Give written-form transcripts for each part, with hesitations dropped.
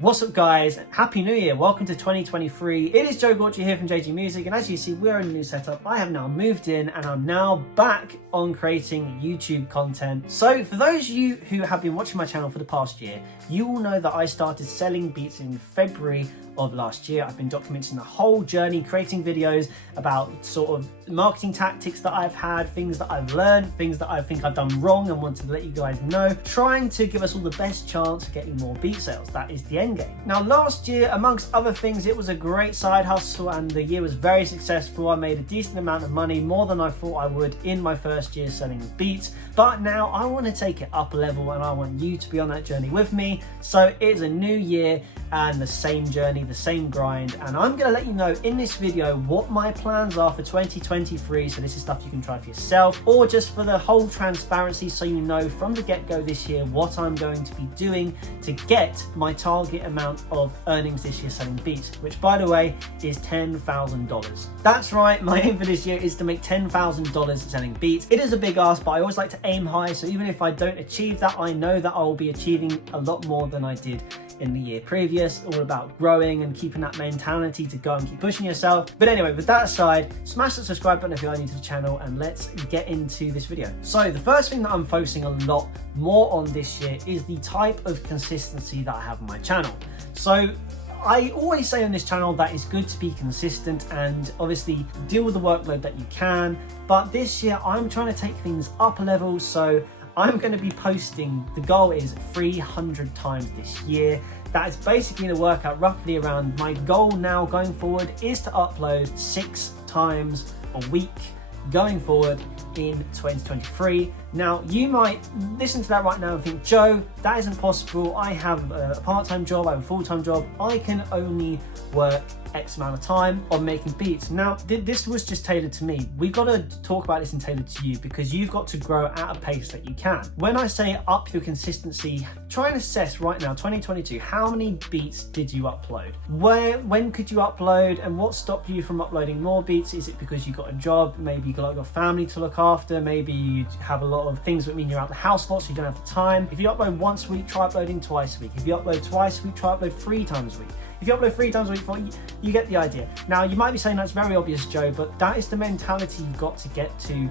What's up guys, happy new year, welcome to 2023. It is Joe Gauchi here from JG Music, and as you see we're in a new setup. I have now moved in and I'm now back on creating YouTube content. So for those of you who have been watching my channel for the past year, you will know that I started selling beats in February of last year. I've been documenting the whole journey, creating videos about sort of marketing tactics that I've had, things that I've learned, things that I think I've done wrong and wanted to let you guys know, trying to give us all the best chance of getting more beat sales. That is the end game. Now last year, amongst other things, it was a great side hustle and the year was very successful. I made a decent amount of money, more than I thought I would in my first year selling beats. But now I want to take it up a level and I want you to be on that journey with me. So it's a new year and the same journey, the same grind, and I'm going to let you know in this video what my plans are for 2023. So this is stuff you can try for yourself or just for the whole transparency, so you know from the get-go this year what I'm going to be doing to get my target amount of earnings this year selling beats, which by the way is $10,000. That's right, my aim for this year is to make $10,000 selling beats. It is a big ask, but I always like to aim high, so even if I don't achieve that, I know that I will be achieving a lot more than I did in the year previous. All about growing and keeping that mentality to go and keep pushing yourself. But anyway, with that aside, smash the subscribe button if you are new to the channel and let's get into this video. So the first thing that I'm focusing a lot more on this year is the type of consistency that I have on my channel. So I always say on this channel that it's good to be consistent and obviously deal with the workload that you can, but this year I'm trying to take things up a level. So I'm going to be posting, the goal is 300 times this year. That is basically going to work out roughly around, my goal now going forward is to upload 6 times a week going forward in 2023. Now you might listen to that right now and think, Joe, that isn't possible. I have a part-time job, I have a full-time job. I can only work X amount of time on making beats. Now this was just tailored to me. We got to talk about this and tailor to you because you've got to grow at a pace that you can. When I say up your consistency, try and assess right now, 2022, how many beats did you upload? When could you upload, and what stopped you from uploading more beats? Is it because you got a job? Maybe you got a family to look after. Maybe you have a lot of things that mean you're out the house a lot, so you don't have the time. If you upload once a week, try uploading twice a week. If you upload twice a week, try upload 3 times a week. If you upload 3 times a week, you get the idea. Now, you might be saying that's very obvious, Joe, but that is the mentality you've got to get to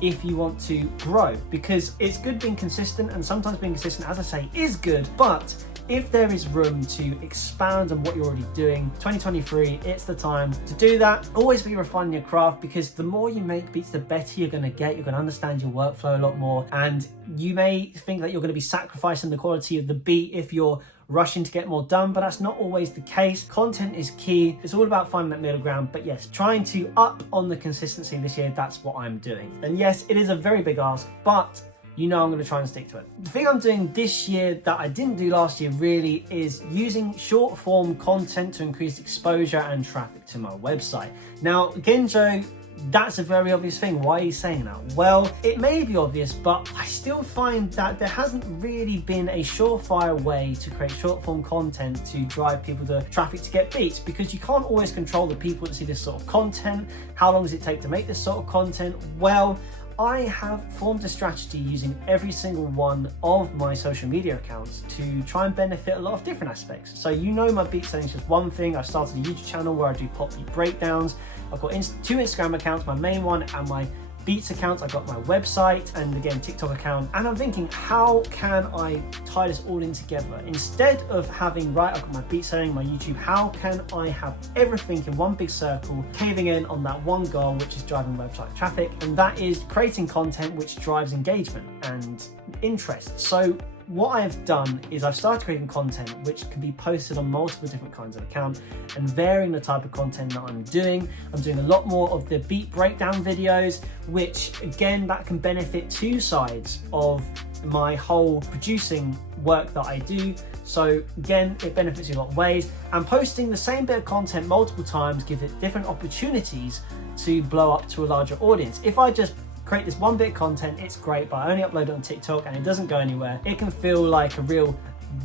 if you want to grow, because it's good being consistent, and sometimes being consistent, as I say, is good, but if there is room to expand on what you're already doing, 2023, it's the time to do that. Always be refining your craft, because the more you make beats, the better you're going to get. You're going to understand your workflow a lot more, and you may think that you're going to be sacrificing the quality of the beat if you're rushing to get more done, but that's not always the case. Content is key. It's all about finding that middle ground, but yes, trying to up on the consistency this year, that's what I'm doing. And yes, it is a very big ask, but you know I'm going to try and stick to it. The thing I'm doing this year that I didn't do last year really is using short form content to increase exposure and traffic to my website. Now, again, Joe, that's a very obvious thing. Why are you saying that? Well, it may be obvious, but I still find that there hasn't really been a surefire way to create short form content to drive people to traffic to get beats, because you can't always control the people that see this sort of content. How long does it take to make this sort of content? Well, I have formed a strategy using every single one of my social media accounts to try and benefit a lot of different aspects. So you know my beat selling is just one thing. I've started a YouTube channel where I do pop beat breakdowns. I've got 2 Instagram accounts, my main one and my beats accounts. I've got my website and again TikTok account, and I'm thinking, how can I tie this all in together? Instead of having, right, I've got my beat selling, my YouTube, how can I have everything in one big circle, caving in on that one goal, which is driving website traffic, and that is creating content which drives engagement and interest. So what I have done is I've started creating content which can be posted on multiple different kinds of accounts and varying the type of content that I'm doing. I'm doing a lot more of the beat breakdown videos, which again, that can benefit 2 sides of my whole producing work that I do. So again, it benefits you in a lot of ways, and posting the same bit of content multiple times gives it different opportunities to blow up to a larger audience. If I just create this one bit of content, it's great, but I only upload it on TikTok and it doesn't go anywhere, it can feel like a real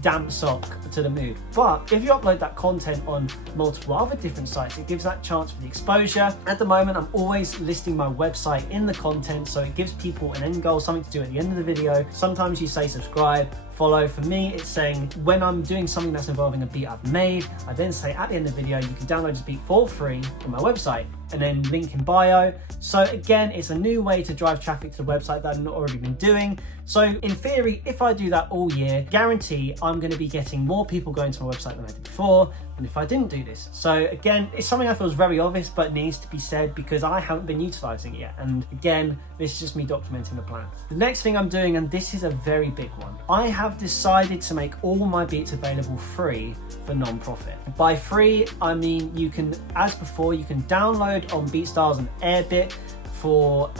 damp sock to the mood. But if you upload that content on multiple other different sites, it gives that chance for the exposure. At the moment, I'm always listing my website in the content, so it gives people an end goal, something to do at the end of the video. Sometimes you say subscribe, follow. For me, it's saying when I'm doing something that's involving a beat I've made, I then say at the end of the video, you can download this beat for free on my website, and then link in bio. So again, it's a new way to drive traffic to the website that I've not already been doing. So in theory, if I do that all year, guarantee I'm going to be getting more people going to my website than I did before, than if I didn't do this. So again, it's something I feel is very obvious, but needs to be said because I haven't been utilizing it yet. And again, this is just me documenting the plan. The next thing I'm doing, and this is a very big one, I have decided to make all my beats available free for non-profit. By free, I mean you can, as before, you can download on BeatStars and Airbit for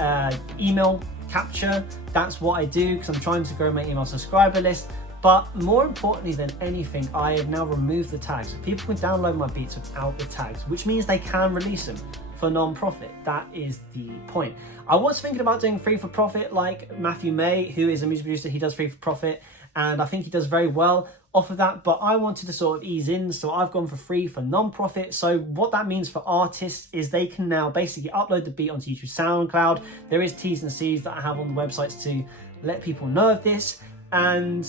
email capture. That's what I do because I'm trying to grow my email subscriber list. But more importantly than anything, I have now removed the tags. So people can download my beats without the tags, which means they can release them for non-profit. That is the point. I was thinking about doing free for profit like MKIII, who is a music producer. He does free for profit, and I think he does very well off of that, but I wanted to sort of ease in, so I've gone for free for non-profit. So what that means for artists is they can now basically upload the beat onto YouTube SoundCloud. There is T's and C's that I have on the websites to let people know of this, and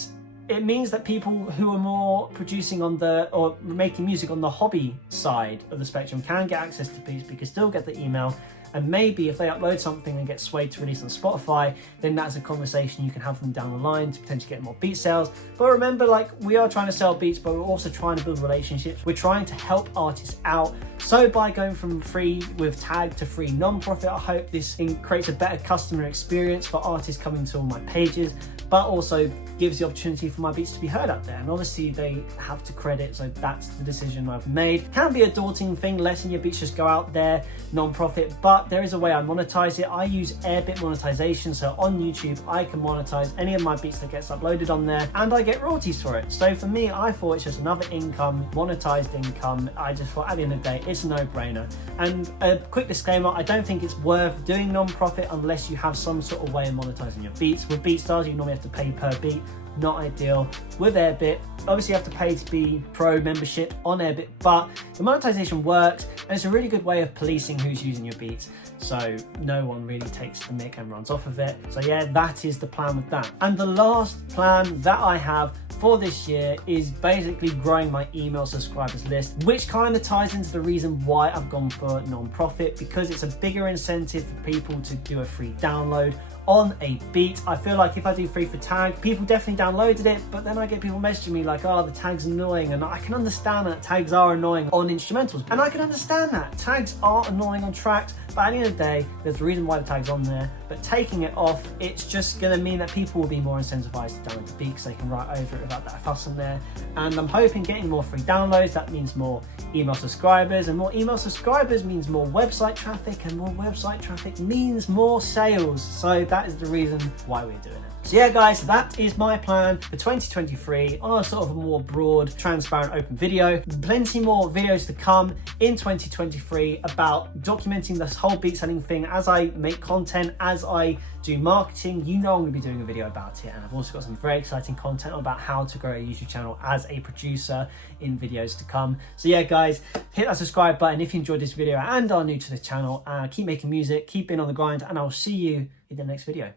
it means that people who are more producing on the, or making music on the hobby side of the spectrum can get access to beats, because still get the email. And maybe if they upload something and get swayed to release on Spotify, then that's a conversation you can have them down the line to potentially get more beat sales. But remember, like, we are trying to sell beats, but we're also trying to build relationships. We're trying to help artists out. So by going from free with tag to free non-profit, I hope this creates a better customer experience for artists coming to all my pages, but also gives the opportunity for my beats to be heard out there. And obviously they have to credit, so that's the decision I've made. Can be a daunting thing, letting your beats just go out there non-profit, but there is a way I monetize it. I use Airbit monetization, so on YouTube I can monetize any of my beats that gets uploaded on there, and I get royalties for it. So for me, I thought it's just another income, monetized income. I just thought at the end of the day, it's a no-brainer. And a quick disclaimer, I don't think it's worth doing non-profit unless you have some sort of way of monetizing your beats. With BeatStars, you normally have to pay per beat. Not ideal. With Airbit, obviously you have to pay to be pro membership on Airbit, but the monetization works, and it's a really good way of policing who's using your beats, so no one really takes the mick and runs off of it. So yeah, that is the plan with that. And the last plan that I have for this year is basically growing my email subscribers list, which kind of ties into the reason why I've gone for non-profit, because it's a bigger incentive for people to do a free download on a beat. I feel like if I do free for tag, people definitely downloaded it, but then I get people messaging me like, oh, the tag's annoying, and I can understand that tags are annoying on instrumentals, and I can understand that tags are annoying on tracks, but at the end of the day, there's a reason why the tag's on there. But taking it off, it's just gonna mean that people will be more incentivized to download the beat because they can write over it without that fuss on there. And I'm hoping getting more free downloads, that means more email subscribers, and more email subscribers means more website traffic, and more website traffic means more sales. So that is the reason why we're doing it. So yeah guys, that is my plan for 2023 on a sort of a more broad, transparent, open video. Plenty more videos to come in 2023 about documenting this whole beat selling thing as I make content, as I do marketing. You know I'm going to be doing a video about it, and I've also got some very exciting content about how to grow a YouTube channel as a producer in videos to come. So yeah guys, hit that subscribe button if you enjoyed this video and are new to the channel. Keep making music, keep being on the grind, and I'll see you in the next video.